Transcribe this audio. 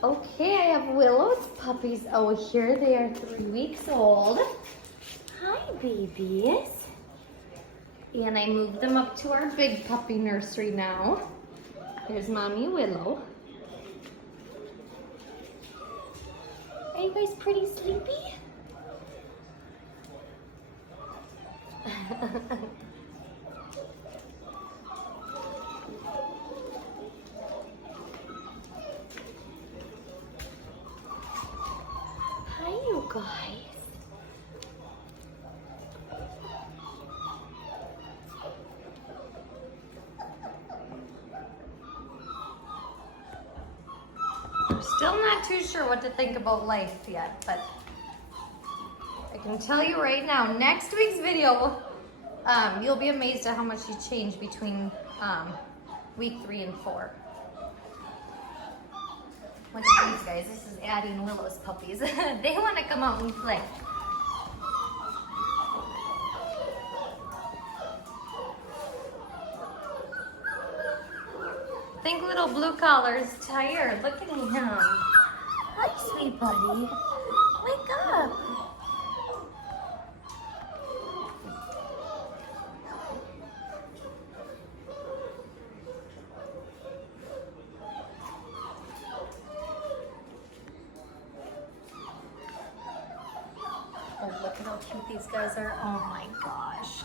Okay, I have Willow's puppies over here. They are 3 weeks old. Hi, babies. And I moved them up to our big puppy nursery now. There's Mommy Willow. Are you guys pretty sleepy? Hi, you guys. I'm still not too sure what to think about life yet, but I can tell you right now, next week's video, you'll be amazed at how much you change between week 3 and 4. Look at these guys. This is Addie and Willow's puppies. They want to come out and play. I think little blue collar's tired. Look at him. Hi, sweet buddy. Wake up. Oh, look at how cute these guys are. Oh my gosh.